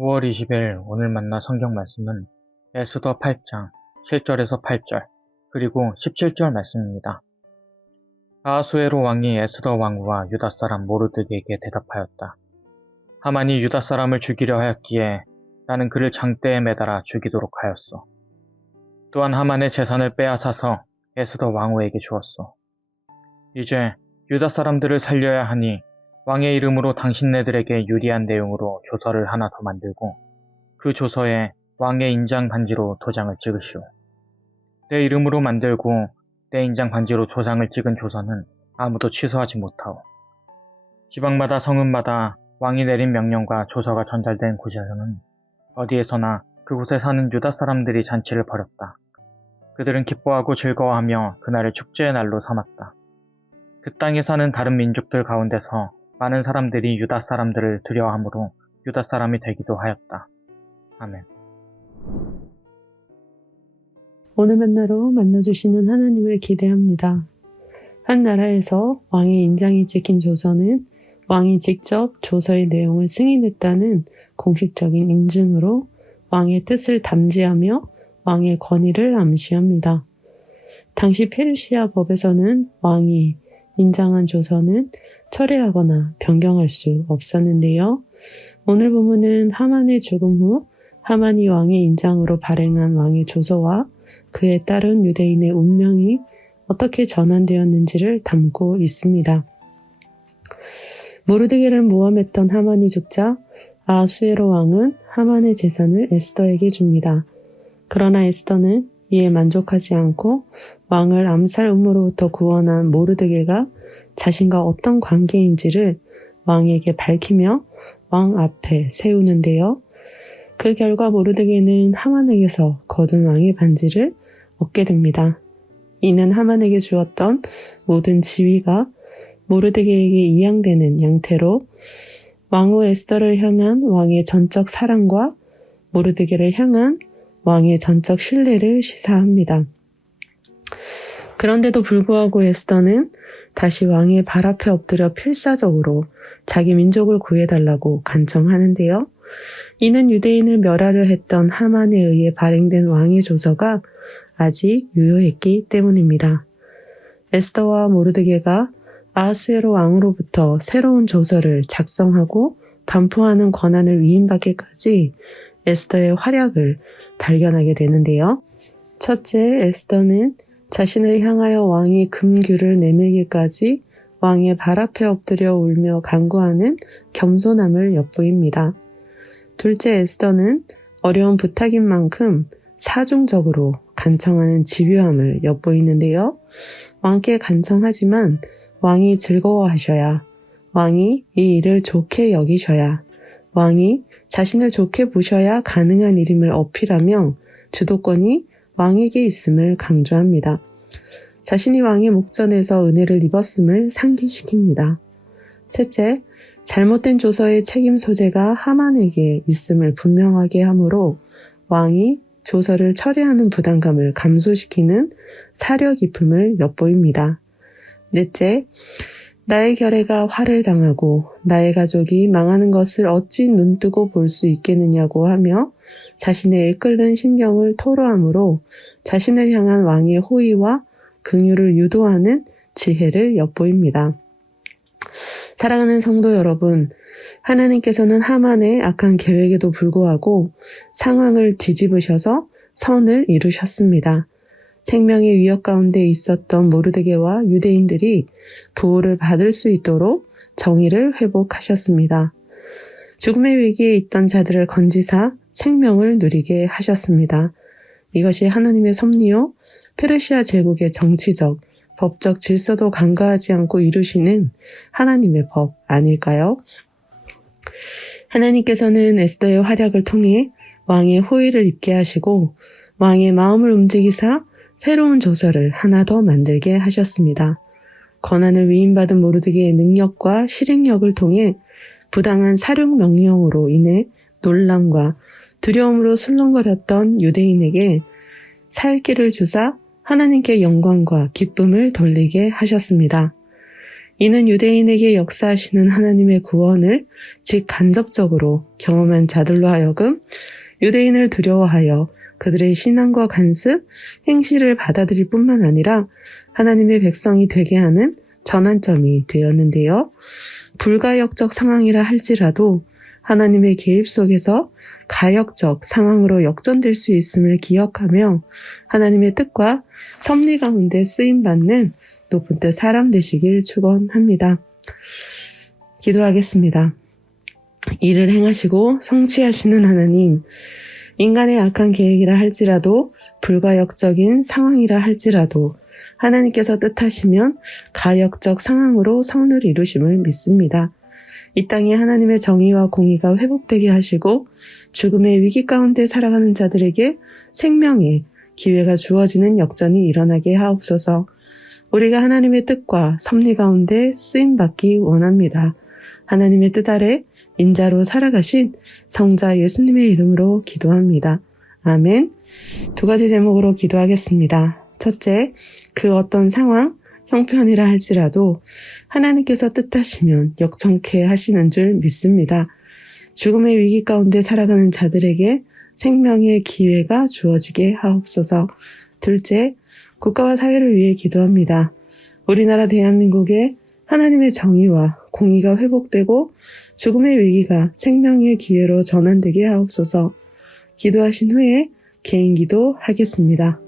9월 20일 오늘 만나 성경 말씀은 에스더 8장 7절에서 8절 그리고 17절 말씀입니다. 아하수에로 왕이 에스더 왕후와 유다 사람 모르드게에게 대답하였다. 하만이 유다 사람을 죽이려 하였기에 나는 그를 장대에 매달아 죽이도록 하였소. 또한 하만의 재산을 빼앗아서 에스더 왕후에게 주었소. 이제 유다 사람들을 살려야 하니 왕의 이름으로 당신네들에게 유리한 내용으로 조서를 하나 더 만들고 그 조서에 왕의 인장 반지로 도장을 찍으시오. 내 이름으로 만들고 내 인장 반지로 도장을 찍은 조서는 아무도 취소하지 못하오. 지방마다 성읍마다 왕이 내린 명령과 조서가 전달된 곳에서는 어디에서나 그곳에 사는 유다 사람들이 잔치를 벌였다. 그들은 기뻐하고 즐거워하며 그날을 축제의 날로 삼았다. 그 땅에 사는 다른 민족들 가운데서 많은 사람들이 유다 사람들을 두려워하므로 유다 사람이 되기도 하였다. 아멘. 오늘 만나러 만나주시는 하나님을 기대합니다. 한 나라에서 왕의 인장이 찍힌 조서는 왕이 직접 조서의 내용을 승인했다는 공식적인 인증으로 왕의 뜻을 담지하며 왕의 권위를 암시합니다. 당시 페르시아 법에서는 왕이 인장한 조서는 철회하거나 변경할 수 없었는데요. 오늘 본문은 하만의 죽음 후 하만이 왕의 인장으로 발행한 왕의 조서와 그에 따른 유대인의 운명이 어떻게 전환되었는지를 담고 있습니다. 모르드게를 모함했던 하만이 죽자 아하수에로 왕은 하만의 재산을 에스더에게 줍니다. 그러나 에스더는 이에 만족하지 않고 왕을 암살 음모로부터 구원한 모르드게가 자신과 어떤 관계인지를 왕에게 밝히며 왕 앞에 세우는데요. 그 결과 모르드게는 하만에게서 거둔 왕의 반지를 얻게 됩니다. 이는 하만에게 주었던 모든 지위가 모르드게에게 이양되는 양태로 왕후 에스더를 향한 왕의 전적 사랑과 모르드게를 향한 왕의 전적 신뢰를 시사합니다. 그런데도 불구하고 에스더는 다시 왕의 발 앞에 엎드려 필사적으로 자기 민족을 구해달라고 간청하는데요. 이는 유대인을 멸하려 했던 하만에 의해 발행된 왕의 조서가 아직 유효했기 때문입니다. 에스더와 모르드게가 아하수에로 왕으로부터 새로운 조서를 작성하고 반포하는 권한을 위임받기까지 에스더의 활약을 발견하게 되는데요. 첫째, 에스더는 자신을 향하여 왕이 금규를 내밀기까지 왕의 발 앞에 엎드려 울며 간구하는 겸손함을 엿보입니다. 둘째, 에스더는 어려운 부탁인 만큼 사중적으로 간청하는 집요함을 엿보이는데요. 왕께 간청하지만 왕이 즐거워하셔야, 왕이 이 일을 좋게 여기셔야, 왕이 자신을 좋게 보셔야 가능한 일임을 어필하며 주도권이 왕에게 있음을 강조합니다. 자신이 왕의 목전에서 은혜를 입었음을 상기시킵니다. 셋째, 잘못된 조서의 책임 소재가 하만에게 있음을 분명하게 하므로 왕이 조서를 처리하는 부담감을 감소시키는 사려 깊음을 엿보입니다. 넷째, 나의 결례가 화를 당하고 나의 가족이 망하는 것을 어찌 눈뜨고 볼 수 있겠느냐고 하며 자신의 애끓는 심경을 토로함으로 자신을 향한 왕의 호의와 긍휼을 유도하는 지혜를 엿보입니다. 사랑하는 성도 여러분, 하나님께서는 하만의 악한 계획에도 불구하고 상황을 뒤집으셔서 선을 이루셨습니다. 생명의 위협 가운데 있었던 모르드게와 유대인들이 보호를 받을 수 있도록 정의를 회복하셨습니다. 죽음의 위기에 있던 자들을 건지사 생명을 누리게 하셨습니다. 이것이 하나님의 섭리요, 페르시아 제국의 정치적, 법적 질서도 간과하지 않고 이루시는 하나님의 법 아닐까요? 하나님께서는 에스더의 활약을 통해 왕의 호의를 입게 하시고 왕의 마음을 움직이사 새로운 조서를 하나 더 만들게 하셨습니다. 권한을 위임받은 모르드게의 능력과 실행력을 통해 부당한 사륙 명령으로 인해 놀람과 두려움으로 술렁거렸던 유대인에게 살 길을 주사 하나님께 영광과 기쁨을 돌리게 하셨습니다. 이는 유대인에게 역사하시는 하나님의 구원을 직간접적으로 경험한 자들로 하여금 유대인을 두려워하여 그들의 신앙과 간습, 행실을 받아들일 뿐만 아니라 하나님의 백성이 되게 하는 전환점이 되었는데요. 불가역적 상황이라 할지라도 하나님의 개입 속에서 가역적 상황으로 역전될 수 있음을 기억하며 하나님의 뜻과 섭리 가운데 쓰임받는 높은 뜻 사람 되시길 축원합니다. 기도하겠습니다. 이를 행하시고 성취하시는 하나님, 인간의 악한 계획이라 할지라도 불가역적인 상황이라 할지라도 하나님께서 뜻하시면 가역적 상황으로 선을 이루심을 믿습니다. 이 땅에 하나님의 정의와 공의가 회복되게 하시고 죽음의 위기 가운데 살아가는 자들에게 생명의 기회가 주어지는 역전이 일어나게 하옵소서. 우리가 하나님의 뜻과 섭리 가운데 쓰임받기 원합니다. 하나님의 뜻 아래 인자로 살아가신 성자 예수님의 이름으로 기도합니다. 아멘. 2가지 제목으로 기도하겠습니다. 첫째, 그 어떤 상황, 형편이라 할지라도 하나님께서 뜻하시면 역전케 하시는 줄 믿습니다. 죽음의 위기 가운데 살아가는 자들에게 생명의 기회가 주어지게 하옵소서. 둘째, 국가와 사회를 위해 기도합니다. 우리나라 대한민국에 하나님의 정의와 공의가 회복되고 죽음의 위기가 생명의 기회로 전환되게 하옵소서. 기도하신 후에 개인 기도 하겠습니다.